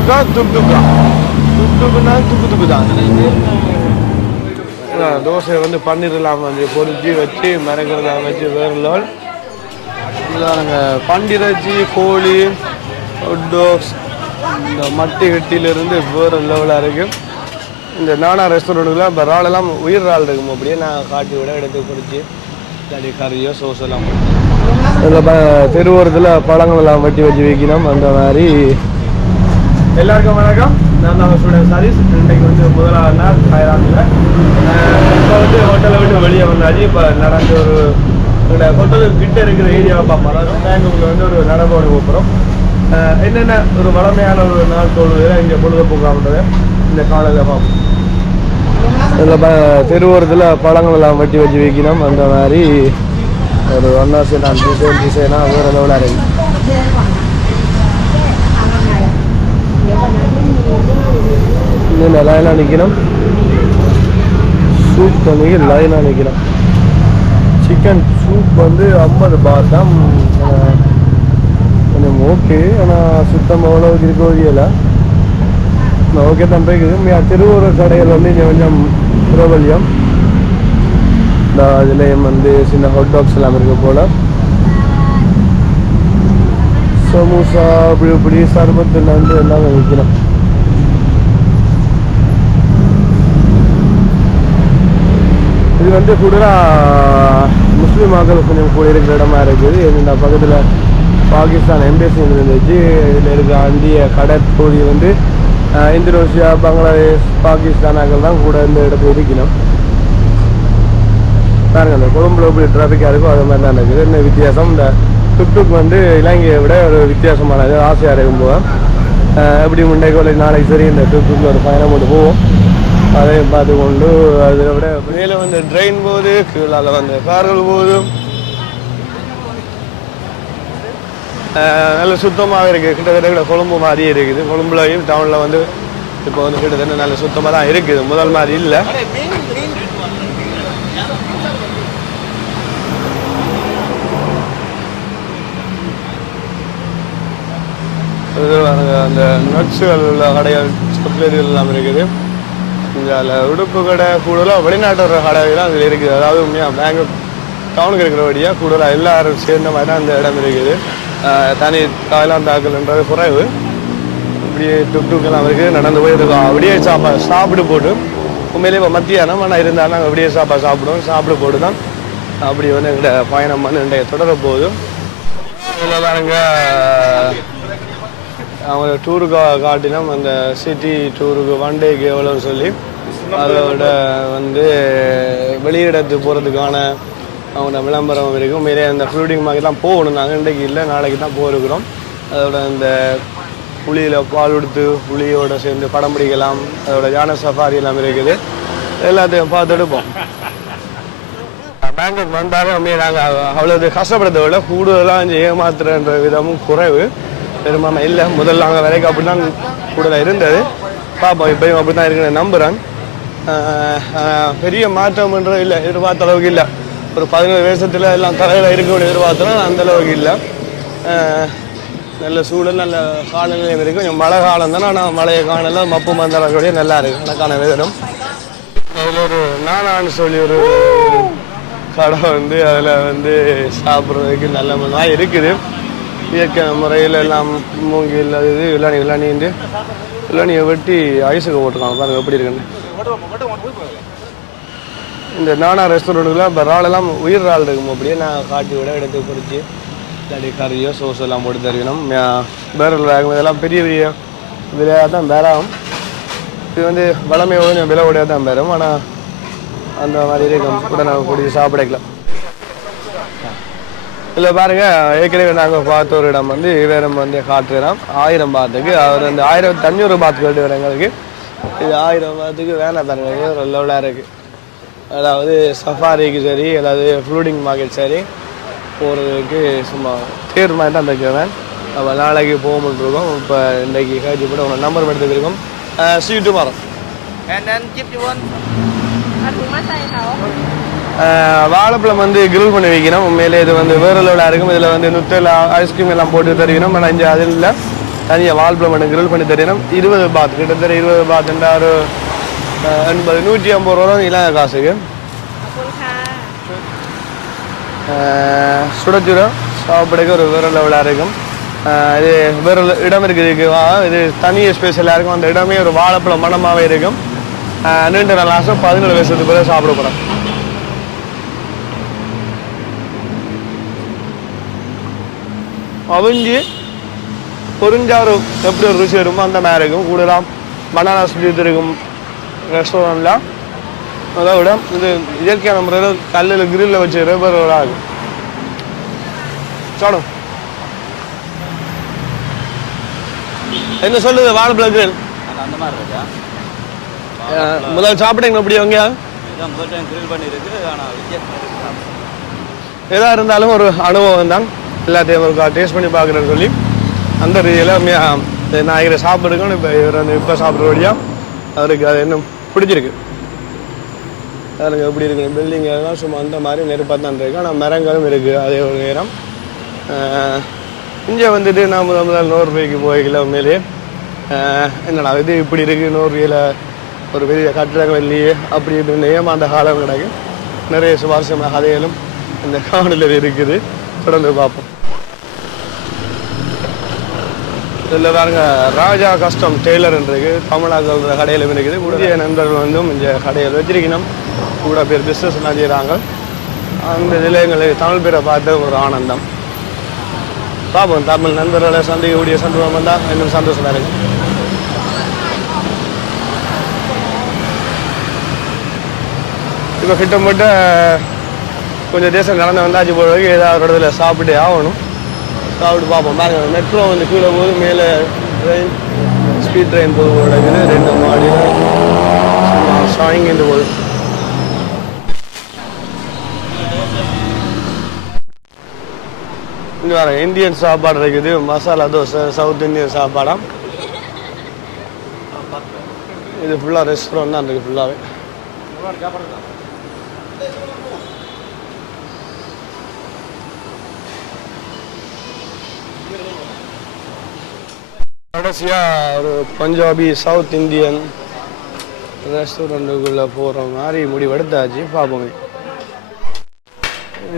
மெட்ரோக்கா துக் துக்கா துக் துக்குனா துக்கு துக்கு தான் ஆ, தோசையை வந்து பன்னீர்லாம் வந்து பொரிச்சு வச்சு மிளகுலாம் வச்சு வேறு லெவல். நாங்கள் பண்டிரச்சி கோழி டோக்ஸ் இந்த மட்டி கட்டியிலிருந்து வேறு லெவலாக இருக்குது இந்த நானா ரெஸ்டாரண்ட்டுக்குலாம் இப்போ இறாலெல்லாம் உயிர் இறால் இருக்கும். அப்படியே நான் காட்டி விட எடுத்து பிடிச்சி தடி கறியோ சோஸ் எல்லாம் இதில் தெருவோரத்தில் பழங்கள் எல்லாம் வெட்டி வச்சு வைக்கணும் அந்த மாதிரி எல்லாருக்கும் வணக்கம். நான் தான் ஸ்டூடெண்ட் சாரீஸ். இன்றைக்கு வந்து முதலாவது நாள் தாய்லாந்தில் இப்போ வந்து ஹோட்டலை விட்டு வெளியே வந்தாச்சு. இப்போ நடந்து ஒரு ஹோட்டலுக்கு கிட்ட இருக்கிற ஏரியாவை பார்ப்போம் அதாவது வந்து ஒரு நடப்போடு போகிறோம் என்னென்ன ஒரு வளமையான ஒரு நாள் தோல்வியில் இங்கே பொழுதுபோக்காமட்டது இந்த காலையில் பார்ப்போம் இதில் ப தெருவோரத்தில் பழங்கள் எல்லாம் வெட்டி வச்சு வைக்கணும். அந்த மாதிரி ஒரு ஒன்றா நான் டிசைன் டிசைனாக வேறு லெவலாக இருக்குது இன்னும் லைனாக நிற்கணும். சூப் தண்ணிக்கு லைனாக நிற்கணும். சிக்கன் சூப் வந்து ஐம்பது பார் தான் கொஞ்சம் ஓகே ஆனால் சுத்தமாக அவ்வளோவுக்கு இருக்க தெரியல ஓகே தான் போய்க்குது. திருவூர் கடைகள் வந்து இங்கே கொஞ்சம் பிரபல்யம். இந்த அதுலேயும் வந்து சின்ன ஹாட் டாக்ஸ் எல்லாம் இருக்க போல். சமோசா அப்படி இப்படி சர்பத்தில் வந்து எல்லாமே விற்கிறோம் இது வந்து கூடுதலாக முஸ்லீம் மக்கள் கொஞ்சம் கூட இருக்கிற இடமா இருக்குது. இந்த பக்கத்தில் பாகிஸ்தான் எம்பேசி இருந்துச்சு. இதில் இருக்க அந்திய கடற்பகுதி வந்து இந்தோனேஷியா பங்களாதேஷ் பாகிஸ்தானாக்கள் தான் கூட இந்த இடத்துல இருக்கணும். பாருங்க இந்த கொழும்புல எப்படி டிராஃபிக்காக இருக்கும் அது மாதிரி தான் இருக்குது. இந்த வித்தியாசம்? இந்த டுக் வந்து இலங்கையை விட ஒரு வித்தியாசமானது ஆசையாக இருக்கும் போது. எப்படி முண்டைக்கு ஒரு நாளைக்கு சரி இந்த டுக்டுக்கில் ஒரு பயணம் கொண்டு போவோம். அதையும் பார்த்து கொண்டு அதை விட மேலே வந்து ட்ரெயின் போகுது கீழால் வந்து கார்கள் போகுது நல்ல சுத்தமாக இருக்குது. கிட்டத்தட்ட கூட கொழும்பு மாதிரியே இருக்குது. கொழும்புலையும் டவுனில் வந்து இப்போ வந்து கிட்டத்தட்ட நல்ல சுத்தமாக தான் இருக்குது. முதல் மாதிரி இல்லை. அந்த நட்ஸுகள் உள்ள கடைகள் சாக்லேட்டுகள் எல்லாம் இருக்குது. இந்த அதில் உடுப்பு கடை கூடுதலாக வெளிநாட்டு வர அதில் இருக்குது. அதாவது உண்மையாக பேங்க் டவுனுக்கு இருக்கிறபடியாக கூடுதலாக எல்லாரும் சேர்ந்த மாதிரி தான் அந்த இடம் இருக்குது. தனி தாய்லாந்து ஆக்கல்ன்றது குறைவு. அப்படியே டுக் டுக் இருக்குது நடந்து போய் இருக்கோம். அப்படியே சாப்பாடு சாப்பிட்டு போட்டு உண்மையிலே இப்போ மத்தியானம் ஆனால் இருந்தாலும் நாங்கள் அப்படியே சாப்பாடு சாப்பிடுவோம். சாப்பிட்டு போட்டு தான் அப்படி வந்து எங்கள்கிட்ட பயணம் வந்து இன்றைய தொடர போகுது. இதில் அவங்க டூருக்கு காட்டினோம். அந்த சிட்டி டூருக்கு ஒன் டேக்கு எவ்வளோன்னு சொல்லி. அதோட வந்து வெளியிடத்து போகிறதுக்கான அவங்களோட விளம்பரம் இருக்கும் மீறே அந்த ஃப்ளூடிங் மாதிரி தான் போகணும். நாங்கள் இன்றைக்கு இல்லை நாளைக்கு தான் போயிருக்கிறோம். அதோட அந்த புளியில் பால் கொடுத்து புளியோட சேர்ந்து படம் பிடிக்கலாம். அதோட யானை சஃபாரி எல்லாம் இருக்குது. எல்லாத்தையும் பார்த்து எடுப்போம். பேங்காக் வந்தாலும் அப்படியே நாங்கள் அவ்வளோ கஷ்டப்படுறதை விட கூடுதலாக ஏமாத்துறன்ற விதமும் குறைவு. பெரும்பான்மை இல்லை. முதல்ல அங்கே வரைக்கும் அப்படி தான் கூடுதலாக இருந்தது. பார்ப்போம் இப்பயும் அப்படி தான் இருக்குன்னு நம்புகிறேன் பெரிய மாற்றம்ன்றது இல்லை எதிர்பார்த்த அளவுக்கு இல்லை. ஒரு பதினேழு வருஷத்தில் எல்லாம் தலையில் இருக்கக்கூடிய எதிர்பார்த்தோம் அந்த அளவுக்கு இல்லை. நல்ல சூழல் நல்ல காலநிலையும் இருக்குது கொஞ்சம் மழை காலம் தானே ஆனால் மழையை காணல மப்பு மந்தரக்கூடிய நல்லா இருக்குது எனக்கான விதம். அதில் ஒரு நானான்னு சொல்லி ஒரு கடை வந்து அதில் வந்து சாப்பிட்றதுக்கு நல்ல இருக்குது. இயற்கை முறையில் எல்லாம் மூங்கில் அது இது இளநி இளநிண்டு இளநியை வெட்டி ஐஸுக்கு போட்டுருக்காங்க. பாருங்கள் எப்படி இருக்குன்னு. இந்த நானா ரெஸ்டாரண்ட்டுக்குலாம் இப்போ இறாலெல்லாம் உயிர் இறால் இருக்கும். அப்படியே நான் காட்டி விட எடுத்து பொறிச்சு இல்லாட்டி கறியோ சோஸ் எல்லாம் போட்டு தருவினோம். பேரல் வேகம் இதெல்லாம் பெரிய பெரிய விலையாக தான் பேராகும் இது வந்து வளமை கொஞ்சம் விலை உடையாக தான் பெறும். ஆனால் அந்த மாதிரி இருக்கும். உடனே பிடிச்சி சாப்பிடக்கலாம். இல்லை பாருங்கள் ஏற்கனவே நாங்கள் பார்த்த ஒரு இடம் வந்து வேறம் வந்து காட்டுறோம் ஆயிரம் பாத்துக்கு அவர் வந்து ஆயிரம் அஞ்சூறு பாத்து கேட்டு வர எங்களுக்கு. இது ஆயிரம் பாத்துக்கு வேணாம் பாருங்க லெவலாக இருக்குது அதாவது சஃபாரிக்கு சரி அதாவது ஃப்ளூடிங் மார்க்கெட் சரி போகிறதுக்கு சும்மா தேர் மாதிரி தான் தைக்கிறேன் நம்ம நாளைக்கு போகும்போது இருக்கோம் இப்போ இன்றைக்கு காய்ச்சி போட்டு உங்கள் நம்பர் எடுத்துக்கிருக்கோம் சீட்டு மரம் And then keep you one. வாழைப்பழம் வந்து கிரில் பண்ணி வைக்கணும். உண்மையிலே இது வந்து வேறு லெவலாக இருக்கும். இதில் வந்து நுத்தல் ஐஸ்கிரீம் எல்லாம் போட்டு தருவினோம். ஆனால் இங்கே அது இல்லை. தனியாக வாழைப்பழம் பண்ணி கிரில் பண்ணி தருவினோம். இருபது பாத் கிட்டத்தட்ட இருபது பாத் ரெண்டாயிரம் எண்பது நூற்றி ஐம்பது ரூபா இல்லாத காசுக்கு. சுடச்சுரம் சாப்பிடுறதுக்கு ஒரு வேறு லெவலாக இருக்கும். இது வேறு இடம் இருக்கிறதுக்கு இது தனி ஸ்பேஸ் எல்லாருக்கும் அந்த இடமே ஒரு வாழைப்பழம் மனமாகவே இருக்கும். நீண்ட நாள் ஆசை. பதினேழு வயசுக்கு பிறகு சாப்பிட போகிறேன் அவிஞ்சு பொரிஞ்சா ஒரு எப்படி ஒரு ருசி வருமோ அந்த மாதிரி இருக்கும். கூடலாம் பனானா ஸ்வீட் இருக்கும். ரெஸ்டாரண்ட்லாம் அதை விட இது இயற்கையான முறையில் கல்லில் கிரில்ல வச்சு ரப்பர் ஆகும் சாடும் என்ன சொல்லுது வாழைப்பழ கிரில் அந்த மாதிரி இருக்கா? முதல் சாப்பிட்டீங்க அப்படி இதான் முதல் டைம் கிரில் பண்ணியிருக்கு ஆனால் வித்தியாசம் எதாக இருந்தாலும் ஒரு அனுபவம் தான் எல்லாத்தையும் ஒரு டேஸ்ட் பண்ணி பார்க்குறேன்னு சொல்லி அந்த ரீதியில் நான் இதை சாப்பிட்ருக்கேன் இப்போ இவர் வந்து இப்போ சாப்பிட்ற வழியாக அவருக்கு அது இன்னும் பிடிச்சிருக்கு. பாருங்க எப்படி இருக்குது பில்டிங் எல்லாம் சும்மா அந்த மாதிரி நெருப்பாக தான் இருக்குது ஆனால் மரங்களும் இருக்குது அதே ஒரு நேரம். இங்கே வந்துட்டு நான் முதல் முதல் நோர்வேக்கு போய்க்கல உண்மையிலேயே. என்னடா இது இப்படி இருக்குது நோர்வேயில் ஒரு பெரிய கட்டிடங்கள் இல்லையே. அப்படி இப்படின்னு ஏமாந்த காலம் கிடக்கு. நிறைய சுவாரஸ்யமான கதைகளும் இந்த காணொலியில் இருக்குது. தொடர்ந்து பார்ப்போம். இதில் பாருங்க ராஜா கஸ்டம் டெய்லர்ன்றது தமிழாக்கள் கடையில் இருக்குது புதிய நண்பர்கள் வந்து இந்த கடையில் வச்சிருக்கணும். கூட பேர் பிஸ்னஸ் செய்கிறாங்க அந்த இதில் எங்களுக்கு தமிழ் பேரை பார்த்து ஒரு ஆனந்தம். பார்ப்போம் தமிழ் நண்பர்களை சந்திக்கக்கூடிய சந்தோஷம் வந்தால் இன்னும் சந்தோஷமாக இருக்கு இப்போ கிட்டத்தட்ட கொஞ்சம் தேசம் கடந்து வந்தாச்சு போகிறதுக்கு ஏதாவது ஒரு இடத்துல சாப்பிட்டே ஆகணும். சாப்பிட்டு பார்ப்போம் பாருங்க மெட்ரோ வந்து கீழே போது மேலே ட்ரெயின் ஸ்பீட் ட்ரெயின் போது போல ரெண்டு மாடி. சாயங்கிட்டு போகுது. இங்கே வர இந்தியன் சாப்பாடு இருக்குது. மசாலா தோசை சவுத் இந்தியன் சாப்பாடாம் இது ஃபுல்லாக ரெஸ்டாரண்ட் தான் இருக்குது ஃபுல்லாகவே கடைசியாக ஒரு பஞ்சாபி சவுத் இந்தியன் ரெஸ்டாரண்ட்டுக்குள்ளே போகிற மாதிரி முடிவெடுத்தாச்சு பார்ப்போமே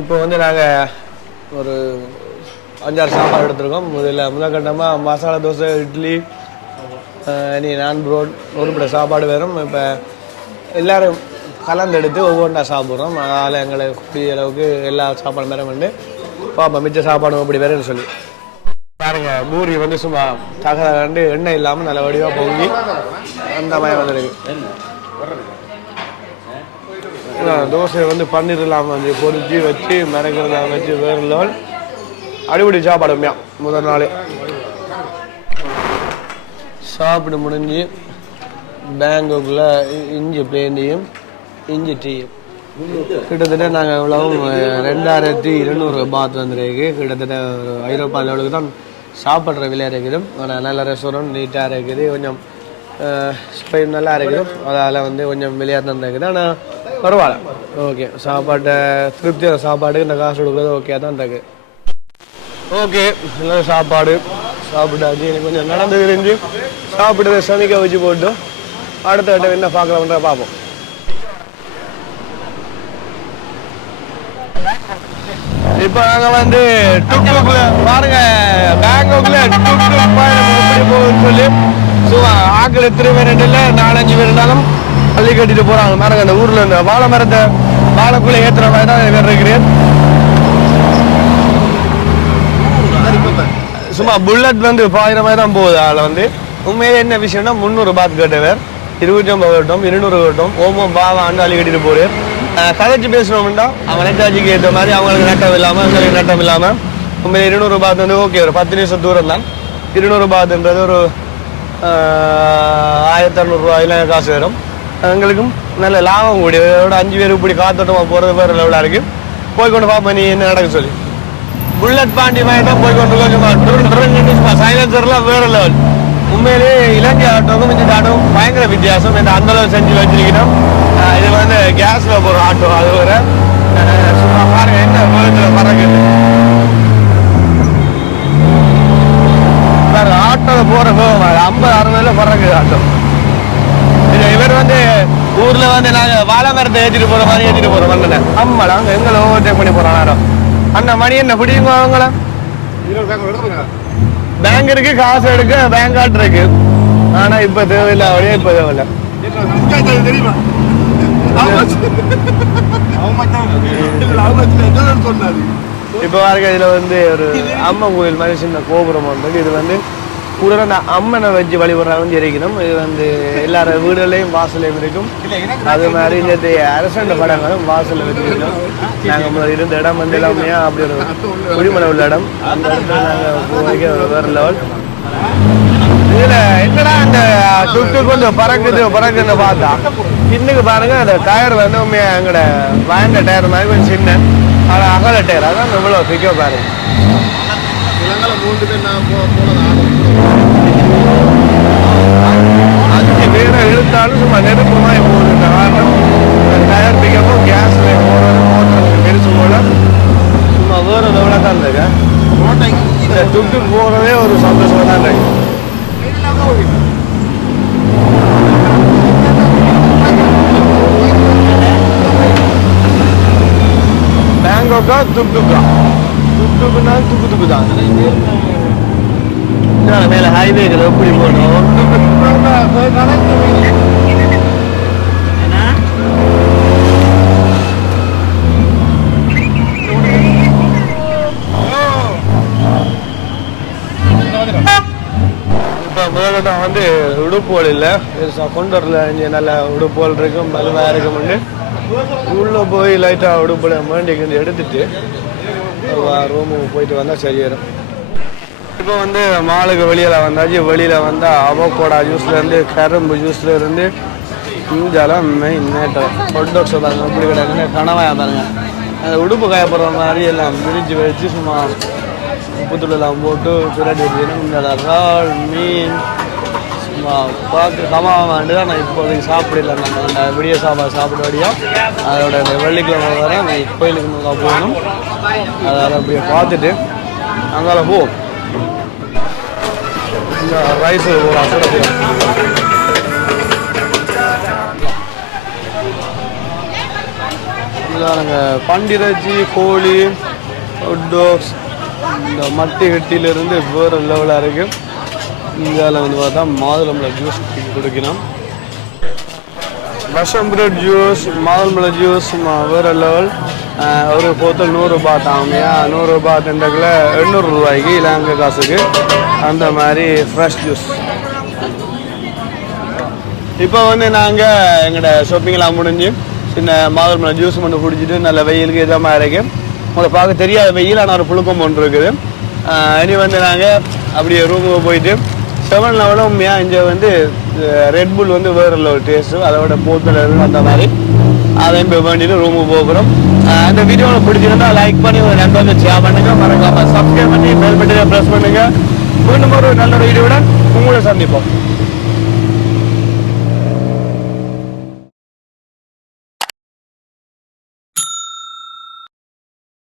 இப்போ வந்து நாங்கள் ஒரு அஞ்சாறு சாப்பாடு எடுத்துருக்கோம். முதல்ல முதற்கட்டமாக மசாலா தோசை இட்லி இனி நான் ப்ரோட் ஒரு சாப்பாடு வரும் இப்போ எல்லோரும் கலந்தெடுத்து ஒவ்வொன்றா சாப்பிட்றோம். அதில் எங்களை கூடிய அளவுக்கு எல்லா சாப்பாடு மேலும் வந்து பார்ப்போம் மிச்ச சாப்பாடும் அப்படி வேறேன்னு சொல்லி. பாருங்க பூரி வந்து சும்மா தகர கண்டு எண்ணெய் இல்லாமல் நல்ல வடிவாக பொங்கி அந்த மாதிரி வந்துருக்கு. தோசை வந்து பன்னீர் இல்லாமல் வந்து பொறிச்சு வச்சு மிளகுறதா வச்சு வேறு அடிபடி சாப்பாடுமையா சாப்பாடு முதல் நாளே. சாப்பிட முடிஞ்சு பேங்காக்ல இஞ்சி பிளேண்டியும் இஞ்சி டீயும். கிட்டத்தட்ட நாங்கள் எவ்வளவும் ரெண்டாயிரத்தி இருநூறு பாத் வந்துருக்கு. கிட்டத்தட்ட ஐரோப்பா லெவலுக்கு தான் சாப்பிட்ற விலை இருக்குது. ஆனால் நல்ல ரெஸ்டாரண்ட் நீட்டாக இருக்குது. கொஞ்சம் ஸ்பெயின் நல்லா இருக்குது. அதால் வந்து கொஞ்சம் விலையாக தான் இருக்குது. ஆனால் பரவாயில்ல. ஓகே சாப்பாட்டை திருப்தியான சாப்பாடு இந்த காசு கொடுக்குறது ஓகே தான் இருக்குது ஓகே நல்ல சாப்பாடு. சாப்பிட்டாச்சு எனக்கு கொஞ்சம் நடந்து தெரிஞ்சு சாப்பிட்டு சமைக்க வச்சு போட்டு அடுத்த கட்டம் என்ன பார்க்கலாம்ன்ற பார்ப்போம். இப்போ நாங்கள் வந்து டுக்டுக்கில் பாருங்க பேங்காக்ல டுக்டுக் பயணம் எப்படி போகுதுன்னு சொல்லி சும்மா ஆக்கள் எத்தனை பேர் இல்லை நாலஞ்சு பேர் இருந்தாலும் பள்ளி கட்டிட்டு போறாங்க. மேலே அந்த ஊர்ல இந்த வாழை மரத்தை வாழைக்குள்ளே ஏற்றுற மாதிரி தான் பேர் இருக்கிறேன் சும்மா புல்லட் வந்து பாயிரம் மாதிரி தான் போகுது அதில் வந்து. உண்மையிலே என்ன விஷயம்னா முந்நூறு பாத் கேட்டவர் இருபத்தி ஒன்பது கட்டம் இருநூறு கட்டம் ஓமோ பாவா ஆண்டு அள்ளி கட்டிட்டு போறேன் கதைச்சு பேசணும்னா அவங்க நேதாஜிக்கு ஏற்ற மாதிரி அவங்களுக்கு நட்டம் இல்லாமல் எங்களுக்கு நட்டம் இல்லாமல் உண்மையிலே இருநூறு பாத் வந்து ஓகே ஒரு பத்து நிமிஷம் தூரம் தான் இருநூறு பாத்துன்றது ஒரு ஆயிரத்தி அறநூறுவாயில காசு வரும். எங்களுக்கும் நல்ல லாபம் கூடிய ஒரு அஞ்சு பேர் இப்படி காத்தோட்டமாக போகிறது வேறு லெவலாக இருக்குது போய் கொண்டு பார்ப்போம் நீ என்ன நடக்க சொல்லி. புல்லட் பாண்டி மாதிரி தான் போய் கொண்டு சும்மா சைலன்சர்லாம் வேற லெவல் உண்மையிலேயே இலங்கை ஆட்டோக்கும் இந்த ஆட்டோக்கும் பயங்கர வித்தியாசம். இந்த அந்த அளவு செஞ்சு வச்சிருக்கணும் இது வந்து கேஸ்ல போற ஆட்டோ அது ஒரு சும்மா பாருங்க என்ன வேகத்தில் பறக்குது. பாருங்க ஆட்டோவில் போகிற வேகம் ஐம்பது அறுபதுல பறக்குது ஆட்டோ இது இவர் வந்து ஊர்ல வந்து நாங்கள் வாழை மரத்தை ஏற்றிட்டு போகிற மாதிரி ஏற்றிட்டு போகிறோம் மண்ணில். அங்க நாங்கள் ஓவர் ஓவர்டேக் பண்ணி போகிறோம் நேரம் அண்ணா மணி என்ன பிடிக்குங்க அவங்கள? பேங்க் இருக்கு காசு எடுக்க பேங்க் ஆட் இருக்கு. ஆனால் இப்போ தேவையில்லை அப்படியே இப்போ தேவையில்லை. தெரியுமா? இப்போ பாருங்க இதுல வந்து ஒரு அம்மன் கோயில் மாதிரி சின்ன கோபுரம் வந்து இது வந்து கூட அந்த அம்மனை வச்சு வழிபடுறவங்க இருக்கணும் இது வந்து எல்லார வீடுகளையும் வாசலையும் இருக்கும் அது மாதிரி இந்த அரசண்ட படங்களும் வாசல்ல வச்சிருக்கோம் நாங்க முதல்ல இருந்த இடம் வந்து எல்லாமே அப்படி ஒரு குடிமலை உள்ள இடம். அந்த இடத்துல நாங்க போய் வேற லெவல் இதுல என்னடா அந்த டுக்டுக் வந்து பறக்குது பறக்குன்னு பார்த்தா? இன்னைக்கு பாருங்க அந்த டயர் வந்து உண்மையா எங்கட வேண்ட டயர் மாதிரி கொஞ்சம் சின்ன. ஆனா அகல டயர் அதான் இவ்வளோ பிக்கோ பாருங்க. அஞ்சு பேரை இழுத்தாலும் சும்மா நெருப்பமாக போகுது இந்த காரணம் டயர் பிக்கப்பும் கேஸ்ல போடுறது மோட்டர் பெருசு போல சும்மா வேற லெவலாக தான் இருக்கு இந்த டுக்டுக் போகிறதே ஒரு சந்தோஷமா தான் இருக்கு பேங்காக்கா துக்துக்கா துக்துக்குனா துக்கு துக்கு தான் இதான் மேல முதல்கட்டம் வந்து உடுப்புகள் இல்லை. கொண்டு வரல. இங்கே நல்ல உடுப்புகள் இருக்கும் வலுவாக இருக்கும்னு உள்ளே போய் லைட்டாக உடுப்புல வேண்டி கிண்டி எடுத்துட்டு ரூமுக்கு போயிட்டு வந்தால் சரியாயிரும். இப்போ வந்து மாலுக்கு வெளியில் வந்தாச்சு. வெளியில் வந்தால் அவகோடா ஜூஸ்லேருந்து கரும்பு ஜூஸ்லேருந்து இஞ்சாலாம் மெயின் நேட்டம் ஹொட் டாக்ஸ் பாருங்க இப்படி கிடக்குன்னு கனவாயா பாருங்க. அந்த உடுப்பு காயப்படுற மாதிரி எல்லாம் விரிச்சு வச்சு சும்மா உப்புத்தூளெல்லாம் போட்டு பிரட்டி வச்சுக்கணும் இந்த இறால் மீன் சும்மா பார்த்து கமாவாண்டு தான் நான் இப்போதைக்கு சாப்பிடல. நம்ம அந்த விடிய சாப்பாடு சாப்பிட வழியா அதோட இந்த வெள்ளிக்கிழமை வர நான் கோயிலுக்கு போகணும். அதை அப்படியே பார்த்துட்டு அங்கால போ. ரைஸ் ஒரு அசடத்தில் இதானுங்க பண்டிரஜி கோழி டாக்ஸ் இந்த மட்டி கட்டியிலிருந்து வேறு லெவலாக இருக்கு. இந்தியாவில் வந்து பார்த்தா மாதுளம்பழ ஜூஸ் குடிக்கணும். ரசம் பிரெட் ஜூஸ் மாதுளம்பழ ஜூஸ் வேறு லெவல் ஒரு போத்தல் நூறுரூபா தாமையா நூறுரூபா திண்டக்கில் எண்ணூறு ரூபாய்க்கு இலங்கை காசுக்கு அந்த மாதிரி ஃப்ரெஷ் ஜூஸ் இப்போ வந்து நாங்கள் எங்களோட ஷாப்பிங்லாம் முடிஞ்சு சின்ன மாதுளம்பழம் ஜூஸ் மட்டும் குடிச்சிட்டு நல்ல வெயிலுக்கு இதமாக இருக்கு. உங்களை பார்க்க தெரியாத வெயில் ஆனால் ஒரு புழுக்கம் ஒன்று இருக்குது. இனி வந்து நாங்கள் அப்படியே ரூமுக்கு போயிட்டு செவன் லெவலும் உண்மையாக இங்கே வந்து ரெட் புல் வந்து வேறு ஒரு டேஸ்ட்டு அதோட போத்தல் அந்த மாதிரி அதையும் போய் வேண்டிட்டு ரூமுக்கு போகிறோம் அந்த வீடியோவில் பிடிச்சிருந்தா லைக் பண்ணி ஒரு நண்பர்கள் ஷேர் பண்ணுங்க. மறக்காம சப்ஸ்கிரைப் பண்ணி பெல் பட்டனை ப்ரெஸ் பண்ணுங்க. மீண்டும் ஒரு நல்ல வீடியோவுடன் உங்களை சந்திப்போம்.